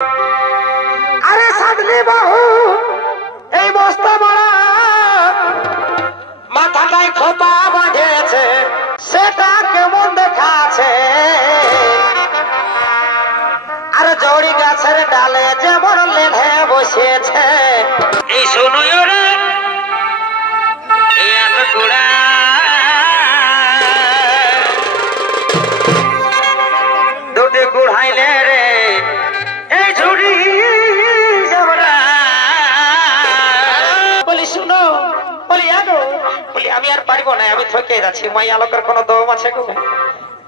আরে সাদলি বাহু এই বস্তা বড়া মাথাটায় খোপা বাঁধেছে, সেটা কেমন দেখাচ্ছে। আর জড়ি গাছের ডালে যেমন লেধে বসেছে। এই শুনো রে এত গোড়া দুটি গুড়াইলে রে এই ঝুড়ি জবরা। বলি শুনো, বলি আগো, বলি আমি আর পারবো না, আমি থকে যাচ্ছি। মাই আলোকের কোনো দম আছে গো?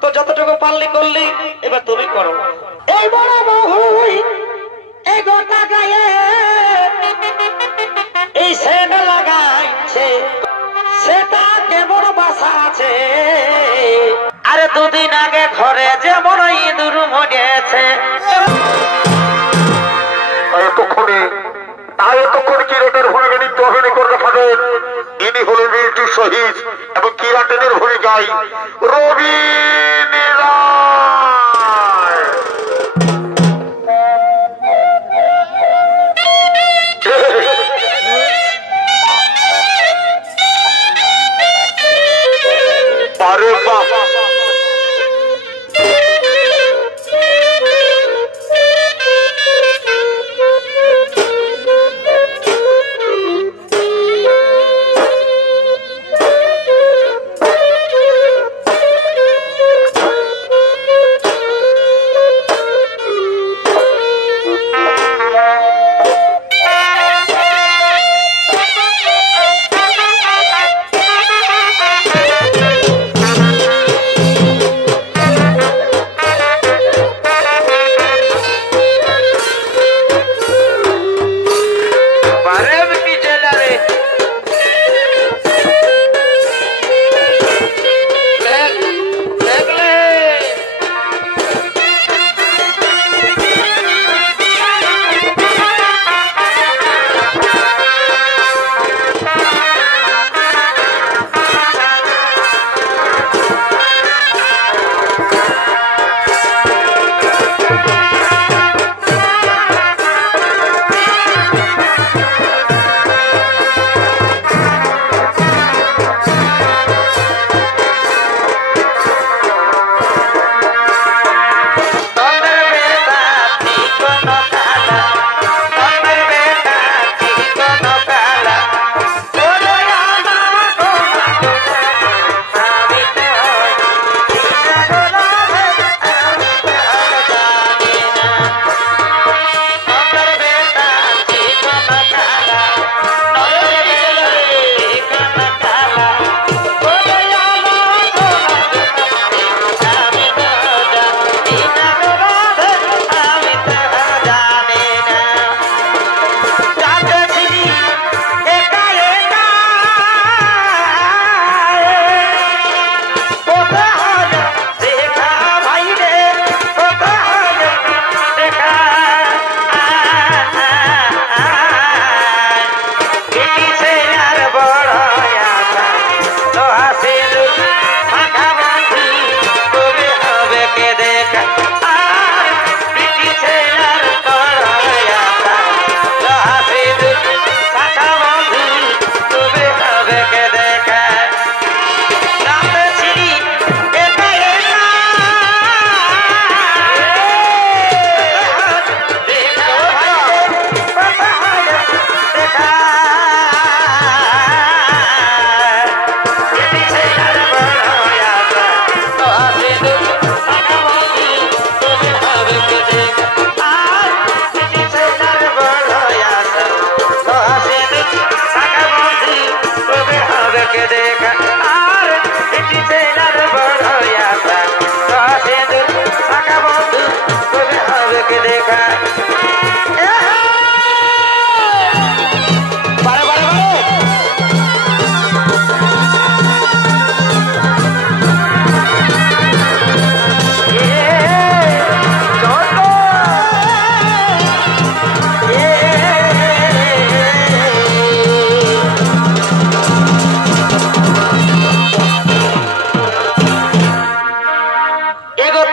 তো যতটুকু পারলি করলি, এবার তুমি করো। এই বড় বহুই এই গোটা গায়ে এই সেট লাগাইছে, সেটা কেমন বাসা আছে। আরে দুদিন আগে ঘরে যেমন ইঁদুর মরেছে। এতক্ষণ কিরাটের ভূমিকা নৃত্য অভিনয় করে দেখাবেন। ইনি হলেন মিল্টু শহীদ এবং কিরাটের ভূমিকায় রবি আরে বাবা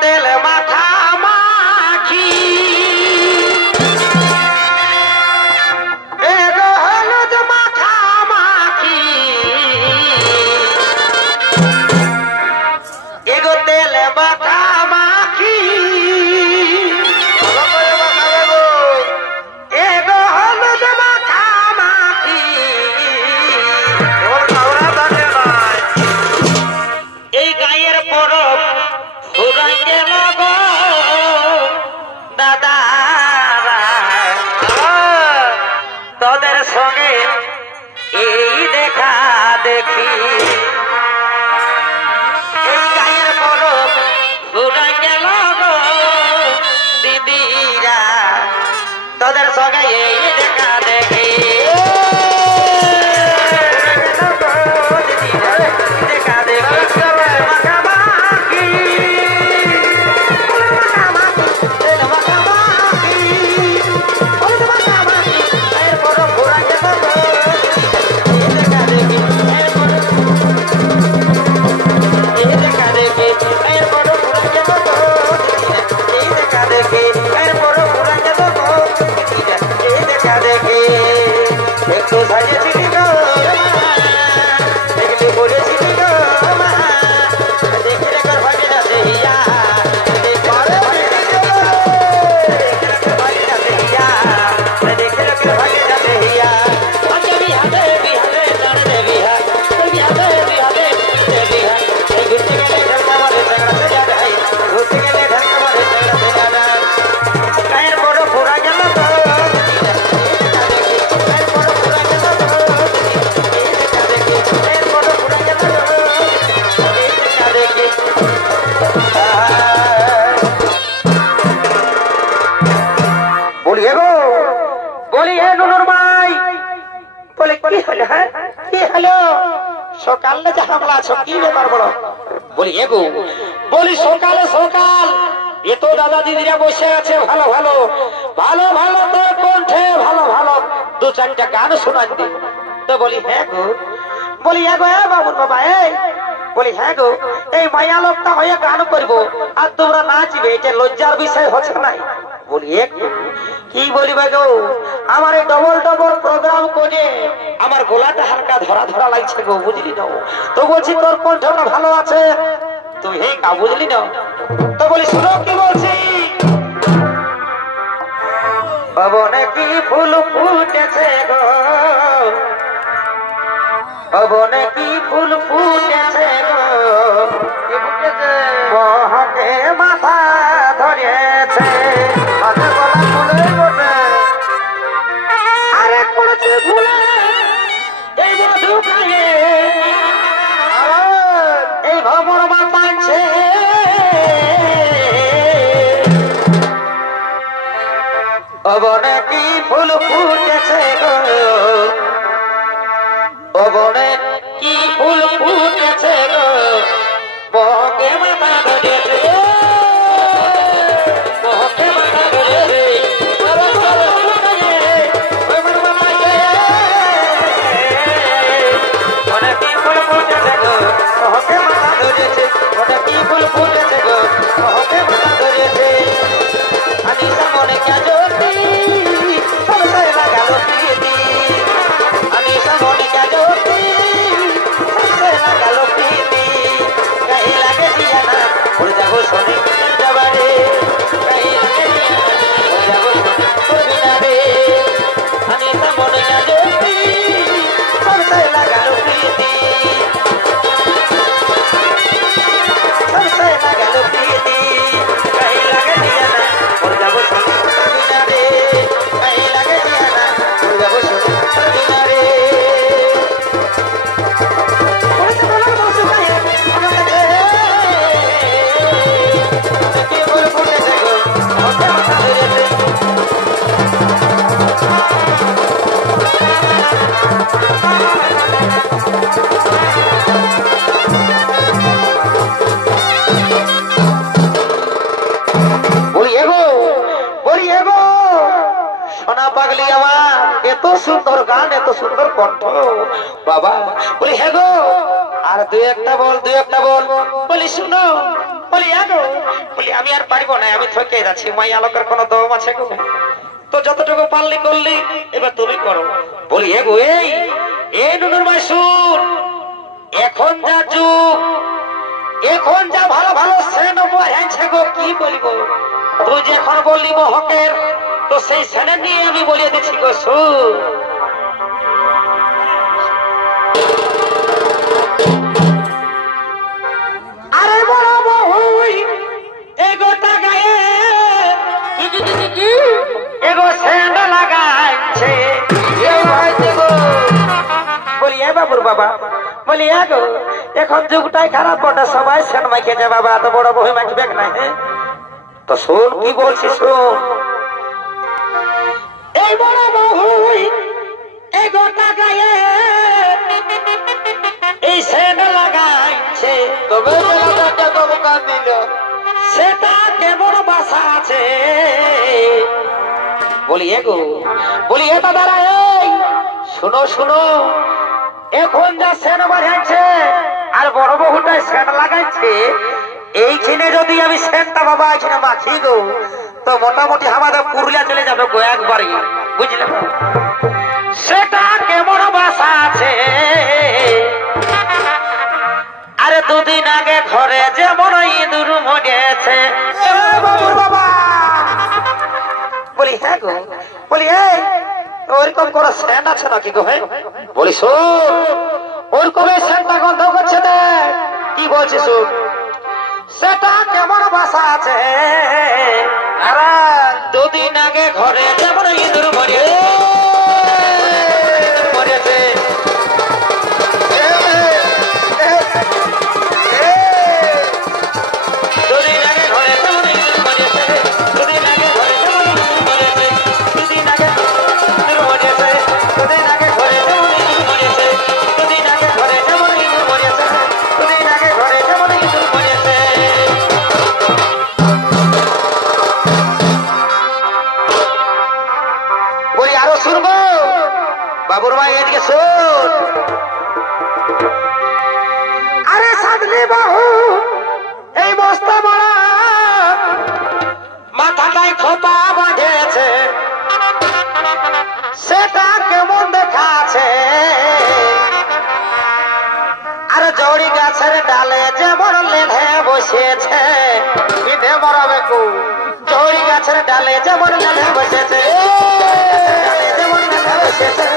তেল মাথা মাখি সঙ্গে এই দেখা দেখি এই গায়ের পরব ঘুরে গেল গো দিদিরা তোদের সঙ্গে এই দেখা দেখি দেখা দেখি একটু সাজিয়েছি গো একটু বলেছি গো মা দেখে রেখে ভাগে যাচ্ছে হিয়া দেখে রেখে ভাগে যাচ্ছে হিয়া আচ্ছা বিহাতে বিহাতে জানে দে বিহা বিহাতে বিহাতে বিহা এই ঘুরতে গেলে ঢাকা মারে ঝগড়া যা যায় ঘুরতে গেলে ঢাকা মারে ঝগড়া যা যায় গায়ের বড় পুরা গেল তো बोलिए गो बोलिए नुनुर माई बोले की हलो है की हलो সকালে যে হামলা আছো কি ব্যাপার বলো বলিए গো বলি সকালে সকাল এ তো দাদা দিদিরা বসে আছে ভালো ভালো ভালো ভালো তোর কণ্ঠে ভালো ভালো দু চারটা গান শোনান দি তো বলি হ্যাঁ গো বলি হ্যাঁ গো বাবুর বাবা এই বলি হ্যাঁ গো এই মায়া লোকটা হয়ে গান করবো আর তোমরা নাচবে এটা লজ্জার বিষয় হচ্ছে নাই বলি কি বলিবে গো আমার এই ডবল ডবল প্রোগ্রাম করে আমার গলাটা হালকা ধরা ধরা লাগছে গো বুঝলি না তো বলছি তোর কণ্ঠটা ভালো আছে তুই হে কা বুঝলি না তো বলি শুনো কি বলছি পবনে কি ফুল ফুটেছে গো পবনে কি ফুল ফুটেছে গো মহকে মাথা ধরেছে আরে পড়েছে ভুলে এই মধু খাইয়ে এই ভ্রমণ মানছে পবনে কি ফুল ফুটেছে গো পবনে কি ফুল ফুটেছে গো বকে মাথা ধরেছে বকে মাথা ধরেছে অনেক কি ফুল ফুটেছে গো বকে মাথা ধরেছে অনেক কি ফুল ফুটেছে গো বকে মাথা ধরেছে আনিসা মনে কে জ্যোতি সবসে লাগালো প্রীতি আনিসা মনে কে জ্যোতি সবসে লাগালো প্রীতি গায়ে লাগে দিয়া না উড়ে যাবো শনি যাবারে গায়ে লাগে দিয়া না উড়ে যাবো শনি যাবে আনিসা মনে কে জ্যোতি সবসে লাগালো প্রীতি সবসে লাগালো প্রীতি গায়ে লাগে দিয়া না উড়ে যাবো শনি যাবে গায়ে লাগে দিয়া না উড়ে যাবো শনি যাবে সোনা পাগলি আমার এত সুন্দর গান এত সুন্দর কণ্ঠ বাবা বলি হ্যাঁ গো আর দুই একটা বল বলি শুনো বলি আগো বলি আমি আর পারবো না আমি থকে যাচ্ছি মাই আলোকের কোনো দম আছে গো তো যতটুকু পারলি করলি এবার তুমি করো বলি এগো এই নুনুর মাই শুন এখন যা যুগ এখন যা ভালো ভালো সেন হয়েছে গো কি বলবো তুই যখন বললি মহকের তো সেই সেনে নিয়ে আমি বলিয়ে দিচ্ছি গো শুন আরে বড় বহুই এগোটা গায়ে এগো সেন লাগাইছে বাবা বলি গো এখন যুগটাই খারাপ বটে সবাই সেন মাইকে যে বাবা এত বড় বই মাইকবে না তো শোন কি বলছি শোন এই বড় বহুই এই গোটা গায়ে এই সেন লাগাইছে তবে সেটা কেমন বাসা আছে বলি গো বলি এটা দাঁড়া এই শুনো শুনো এখন যা সেন বাড়াইছে আর বড় বহুটাই সেন লাগাইছে এইখানে যদি আমি সেনটা বাবা এখানে মাখি গো তো মোটামুটি আমাদের পুরুলিয়া চলে যাবে গো একবারই বুঝলে সেটা কেমন বাসা আছে আরে দুদিন আগে ঘরে যেমন ইঁদুর মরেছে বাবুর বাবা বলি হ্যাঁ গো বলি এই ওরকম কোন সেন্ট আছে নাকি গো হ্যাঁ বলি শোন ওরকম সেন্টটা গন্ধ করছে দেখ কি বলছিস শোন সেটা কেমন বাসা আছে আরে দুদিন আগে ঘরে যেমন ইঁদুর মরেছে বাবুর ভাই এদিকে শোন আরে সাধলি বাহু এই বস্তা মারা মাথাটাই খোপা বাঁধেছে সেটা কেমন দেখাচ্ছে আর জড়ি গাছের ডালে যেমন লেধে বসেছে বিধে মরাবে কু জড়ি গাছের ডালে যেমন লেধে বসেছে যেমন লেধে বসেছে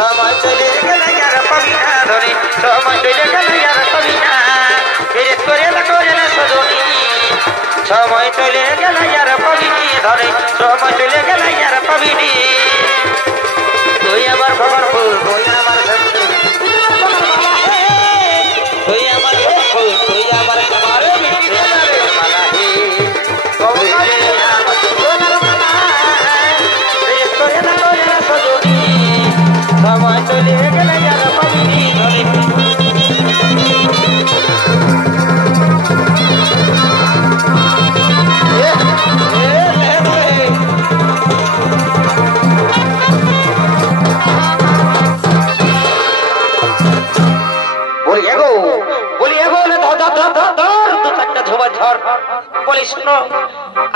সময় চলে গেল আর পাবি না ধরে সময় চলে গেল আর পাবি না ফিরিত করে না সজনী সময় চলে গেল আর পাবি ধরে সময় চলে গেল আর পাবি তুই আমার খবর ফুল তুই আমার তুই আমার ফুল তুই আমার খবর সময় চলে গেলে আর পাবিনি ধরে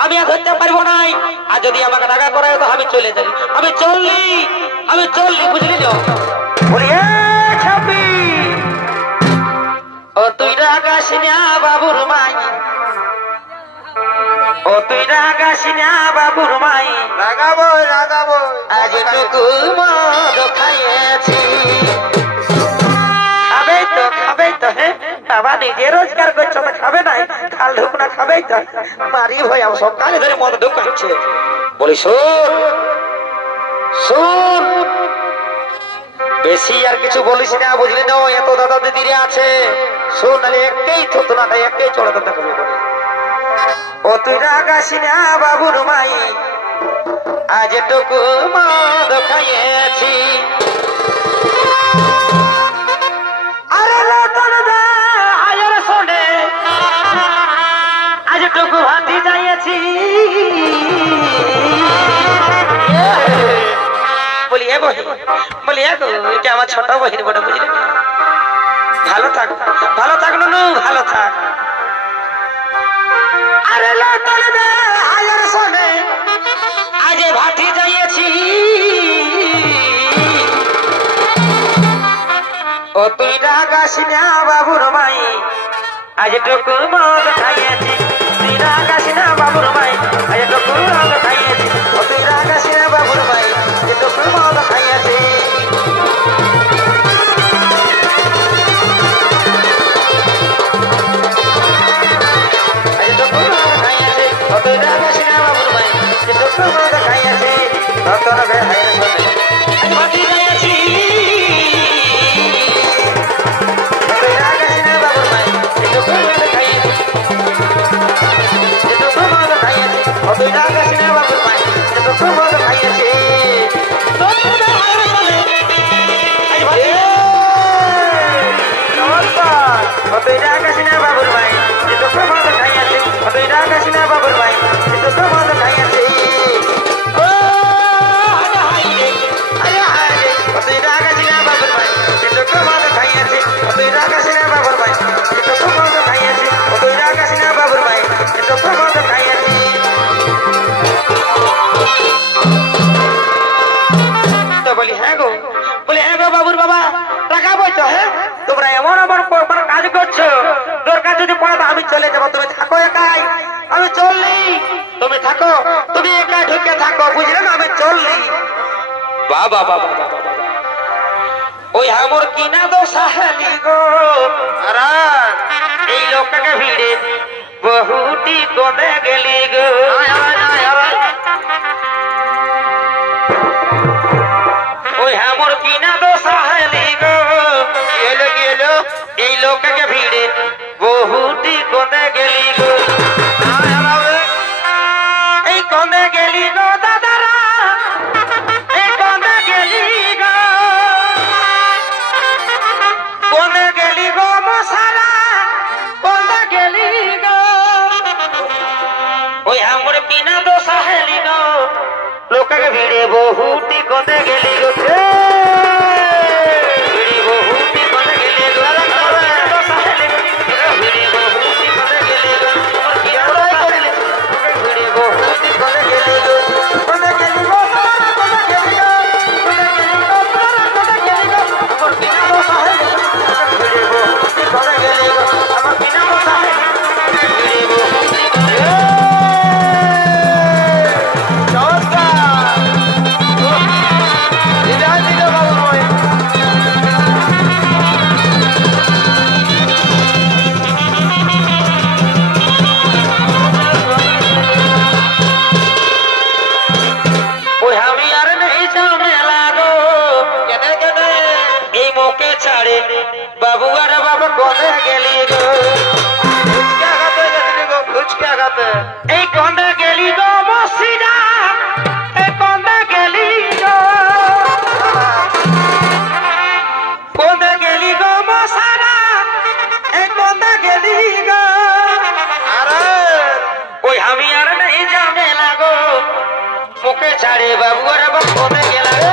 আমি আর ধরতে পারবো নাই আর যদি আমাকে টাকা করায় তো আমি চলে যাই আমি চললি বুঝলি তো বলি ও তুই রাগাস না বাবুর মাই ও তুই রাগাস না বাবুর মাই রাগাবো আজ টুকু মদ খাইয়েছি খাবে তো হ্যাঁ বাবা নিজে রোজগার করছো না খাবে নাই খাল ঢুকনা খাবেই তো মারি ভাই আমার সকালে ধরে মদ ঢুকাচ্ছে বলি শোন বেশি আর কিছু বলিস না বুঝলি না এত দাদা দিদিরা আছে শোন নাহলে একেই থতনাটা একেই চড়াতে থাকবে ও তুই রাগাস না বাবুর মাই আজ টুকু মদ খাইয়েছি টুকু ভাতি যাইছি বলি এটা আমার ছোট বহির বড় বুঝলি ভালো থাক নুনু ভালো থাক আরে আজ ভাতি যাইছি ও তুই রাগাস না বাবুর মাই আজ টুকু মদ খাইয়েছি তুই রাগাস না বাবুর মাই আজ টুকু মদ খাইয়েছি ও তুই রাগাস না বাবুর মাই আজ টুকু মদ খাইয়েছি চলে যাবো, তুমি থাকো একাই, আমি চললি। তুমি থাকো, তুমি একাই ঢুকে থাকো, বুঝলে না, আমি চললি। বাবা বাবা ওই আমার কিনা দো সাহেলি গো, এই লোককে ভিড়ে বহুটি কোদে গেলি গো। ওই আমার কিনা দো সাহেলি গো, এলো গেলো এই লোককে ভিড়ে বহুটি কোদে গেলি গো। এই কোদে গেলি গো দাদারা, এই কোদে গেলি গো, কোদে গেলি গো মশারা, কোদে গেলি গো। ওই আমার কিনা দো সাহেলি গো, লোককে ভিড়ে বহুটি কোদে গেলি গো। ভিড়ে বহুটি কোদে গেলি গো, দো সাহেলি গো, ভিড়ে বহুটি কোদে গেলি গো। আমার কিনা দো সাহেলি গো, ভিড়ে বহুটি কোদে গেলি গো। কোদে গেলি গো, কোদে গেলি গো, কোদে গেলি গো, কোদে গেলি গো। আমার কিনা দো সাহেলি গো, ভিড়ে বহুটি কোদে গেলি গো। আমার কিনা দো সাহেলি গো, ভিড়ে বহুটি কোদে গেলি গো। বাবু আর বাবা কোনে গেলি গো, এই কোনে গেলি গো মসিরা, এই কোনে গেলি গো, কোনে গেলি গো মশারা, এই কোনে গেলি গো। ওই আমি আর নেই ঝামেলা গো, মুখে ছাড়ে বাবু আর বাবা কোনে গেলা গো।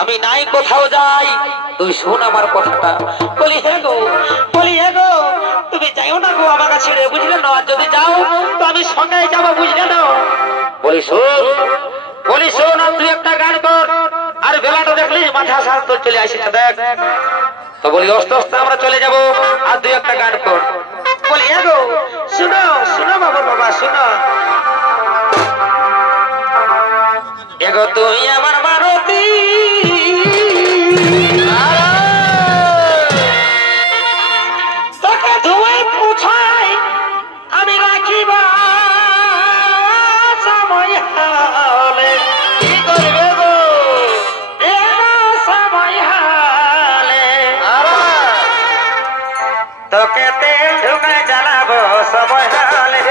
আমি নাই কোথাও যাই, তুই শোন আমার কথাটা। বলি হে গো, বলি হে গো, তুমি যাইও না গো আমাকে ছেড়ে, বুঝলে না, যদি যাও তো আমি সঙ্গে যাবো, বুঝলে না। বলি শোন, বলি শোন, আর তুই একটা গান কর, আর বেলাটা দেখলি মাথা সার তোর চলে আসিস দেখ। তো বলি অস্তে অস্তে আমরা চলে যাবো, আর তুই একটা গান কর। বলি হে গো, শুনো শুনো বাবুর বাবা, শুনো। এগো তুই আমার মারতি, তোকে ধুয়ে পুছাই আমি রাখিব সময় হলে। কি করবে গো সময় হলে, তোকে তেল ঢুকে জ্বালাবো সময় হলে।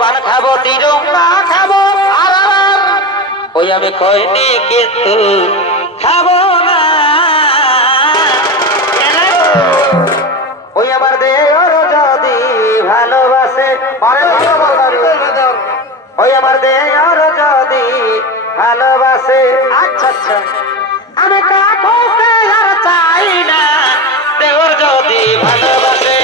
পান খাবো, তিরঙ্গা খাবো, ওই আমি খৈনি কিন্তু খাবো না। ওই আমার দেওর যদি ভালোবাসে, ওই আমার দেওর যদি ভালোবাসে, আচ্ছা আচ্ছা আমি কাকুকে আর চাই না, দেওর যদি ভালোবাসে,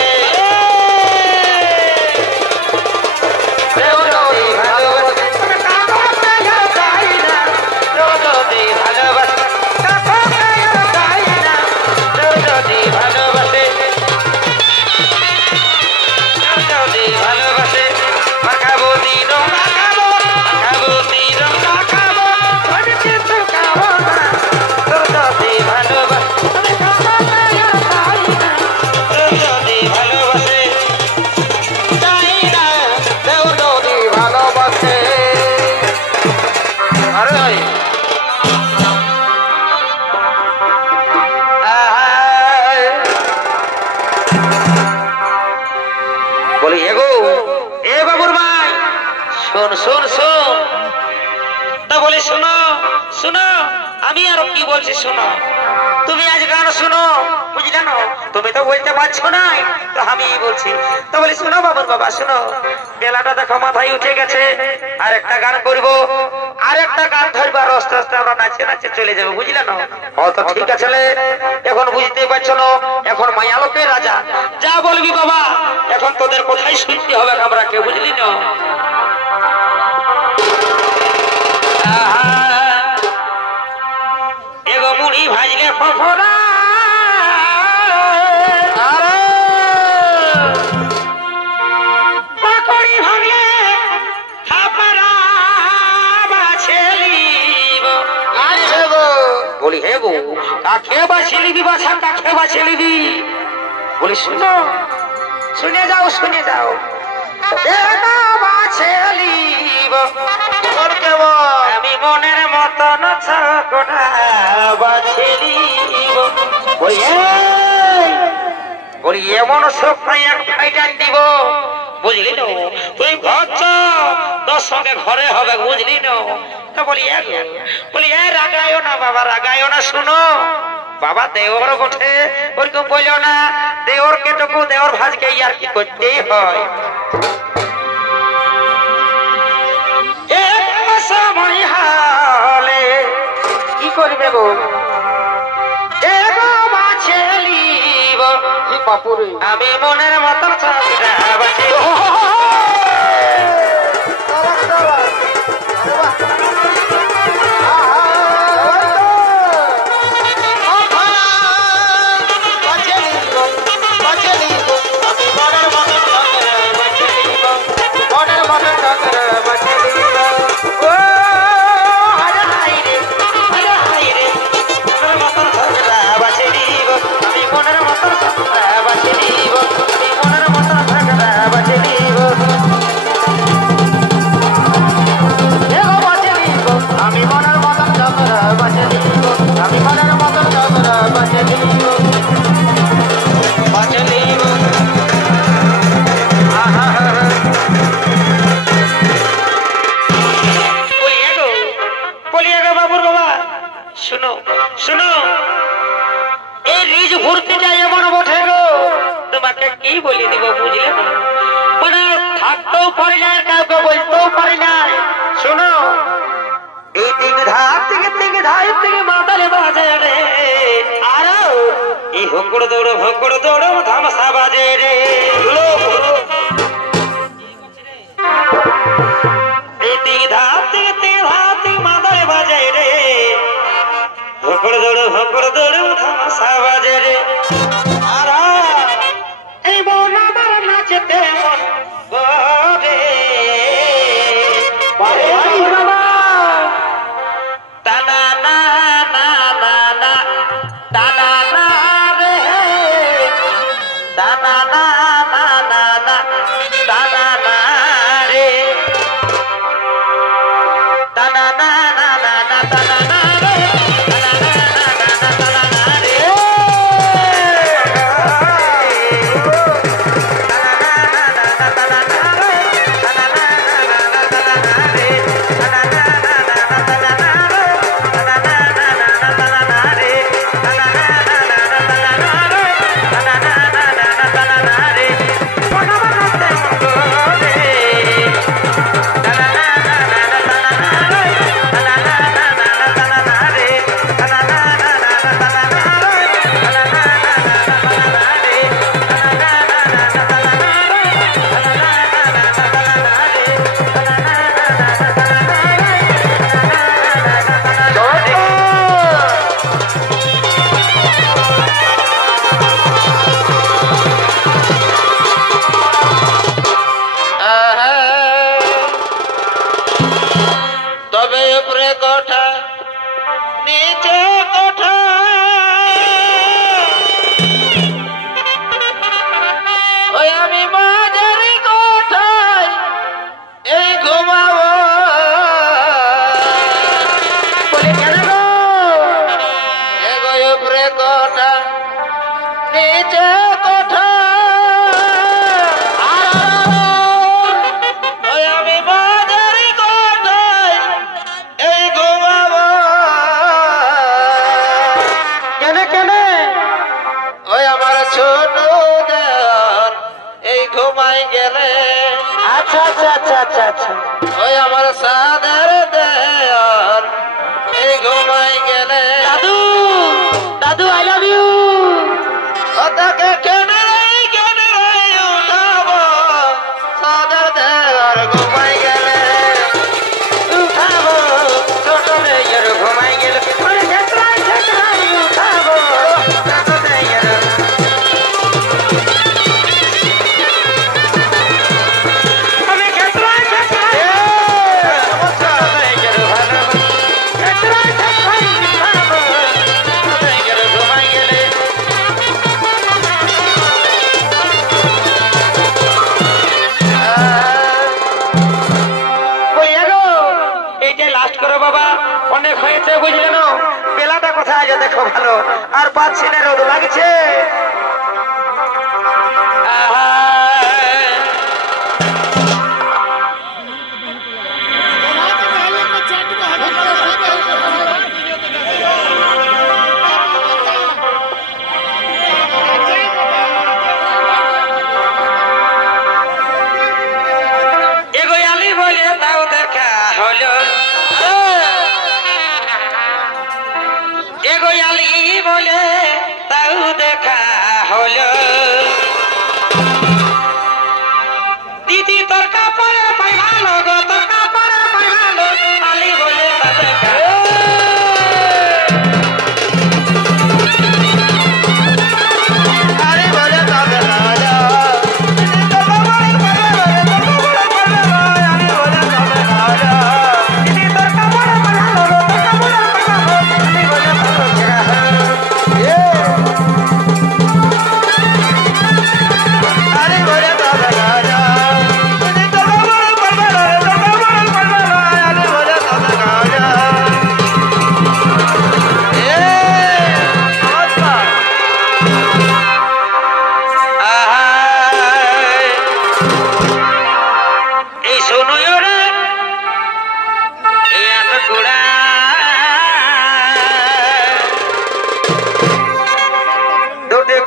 দেওর যদি ভালোবাসে, আমি কাকুকে আর চাই না, দেওর যদি ভালোবাসে, কাকুকে আর চাই না, দেওর যদি ভালোবাসে, দেওর যদি ভালোবাসে, মাখাবো দিন মাখাবো, মাখাবো দিন মাখাবো, ধরে কিন্তু খাবো না, তোর যদি ভালোবাসে, আমি কাকুকে আর চাই না, তোর যদি ভালোবাসে, চাই না, দেওর যদি ভালোবাসে। আরে ভাই বলি এগো এ বাবুর ভাই শোন শোন শোন, তা বলি শোনো শোনো, আমি আরো কি বলছি শোনো, তুমি আজ গান শোনো, বুঝলে না, তুমি তো বলতে পারছো না, তো আমি বলছি, তো বলি শোনো বাবুর বাবা শোনো, বেলাটা দেখো মাথায় উঠে গেছে, আর একটা গান করবো, আর একটা গান ধরবার আস্তে আস্তে আমরা নাচে নাচে চলে যাবো, বুঝলে না, ও তো ঠিক আছে, এখন বুঝতে পারছো না, এখন মায়ালোকের রাজা, যা বলবি বাবা, এখন তোদের কোথায় শুনতে হবে আমরা কেউ, বুঝলি না, এগো মুড়ি ভাজলে ফফরা, পাকড়ি ভাঙলে খাপরা বাছেলিব, আরে হেগো বলি হেগো কাকে বাছেলিবি বাছা, কাকে বাছেলিবি, বলি শুনো, শুনে যাও শুনে যাও, এটা বাছেলিব, আমি মনের মতন ছকটা বাছেলিব, বলি এমন সপ্তাহে এক ফাইটান দিব, বুঝলি না, তুই ভাবছ তোর সঙ্গে ঘরে হবে, বুঝলি না, তো বলি এ রাগায়ও না বাবা, রাগায়ও না, শুনো বাবা, দেওর বটে ওরকম বললো না, দেওরকে টুকু দেওর ভাজকে আর কি করতেই হয়, সময় হলে কি করবে গো, বাছেলিব, আমি মনের মতন ছকটা বাছিব, শুনো শুনো, এই রিজ ভর্তিটা এমন বটে গো, তোমাকে কি বলে দিব, বুঝলে না, মানে থাকতেও পারি না, কাউকে বলতেও পারি না, শোনো এই তিন ধার থেকে মাতালে বাজে রে, আরো এই হকড় দৌড়ো ধামসা বাজে রে, এই তিন ধার থেকে মাতালে বাজে রে, হকড় দৌড়ো ধামসা বাজে রে, আর এই মন আমার নাচতে মন গরে, টানা না না না না, টানা না রে, টানা না না अच्छा अच्छा अच्छा अच्छा अच्छा ওই আমার সাদের দেয়ার এই ঘুমাই গেলে দাদু দাদু আই লাভ ইউ ওটাকে কেনে উঠাবো সাদের দেয়ার ঘুমাই গেলে উঠাবো ছোট মেয়ের ঘুমাই গেল ওরে ছেকড়াই ছেকড়াই উঠাবো ছোট মেয়ের আমি ছেকড়াই ছেকড়াই ছোট মেয়ের ভালো ছেকড়াই ছেকড়াই উঠাবো ছোট মেয়ের ঘুমাই গেলে এইটাই লাস্ট করো বাবা অনেক হয়েছে বুঝলে না বেলাটা কোথায় আছে দেখো ভালো আর পাচ্ছি না রোদ লাগছে এগোয়ালি বলে তাও দেখা হলো এগোয়ালি বলে তাও দেখা হলো দিদি তোর কাপড়ে পাই ভালো গো তোর কাপড়ে পাই ভালো আলি বলে তা দেখা আরে বলে তা দেখা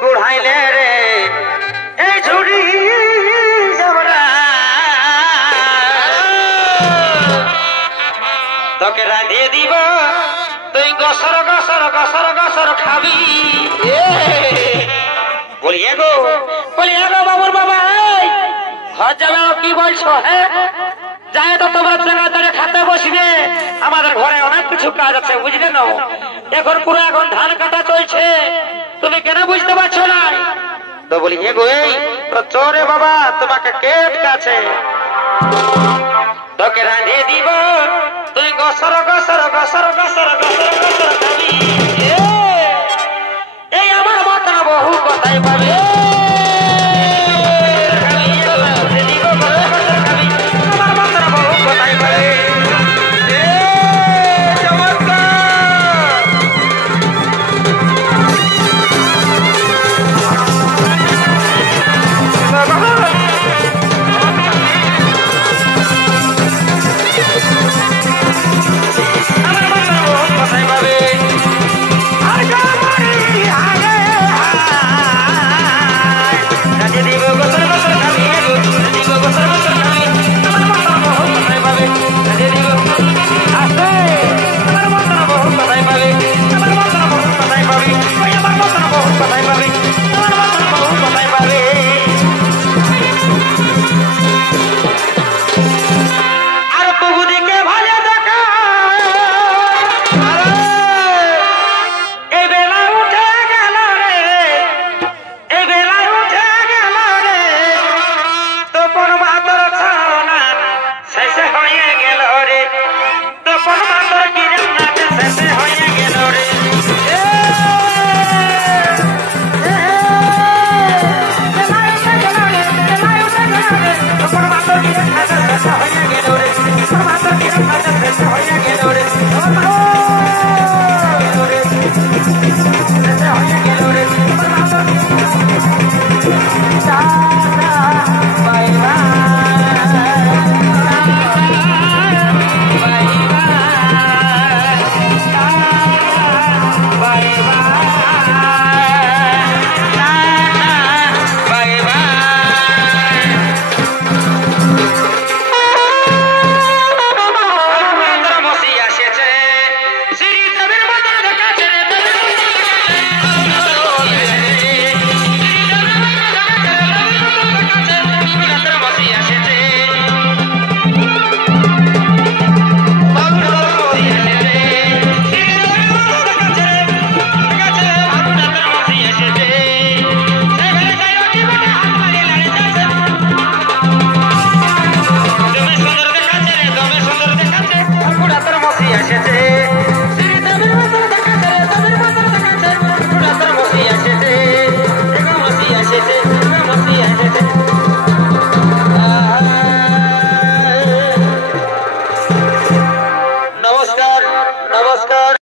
কুড়াইলে রে এই ঝুড়ি যাবরা তোকে রাঁধিয়ে দিব তুই গসর গসর গসর গসর খাবি বলি এগো বাবুর বাবা ঘর যাবে কি বলছো হ্যাঁ যাই তো তোমার জায়গা ধরে খাতে বসবে আমাদের ঘরে অনেক কিছু কাজ আছে বুঝলে না এখন পুরো এখন ধান কাটা চলছে তুমি কেন বুঝতে পারছো না তো বলি এগো এই তো চোরে বাবা তোমাকে কেট কাছে তোকে রাঁধিয়ে দিব তুই গসর গসর গসর গসর গসর গসর খাবি এই আমার মতন বহু কথাই পাবে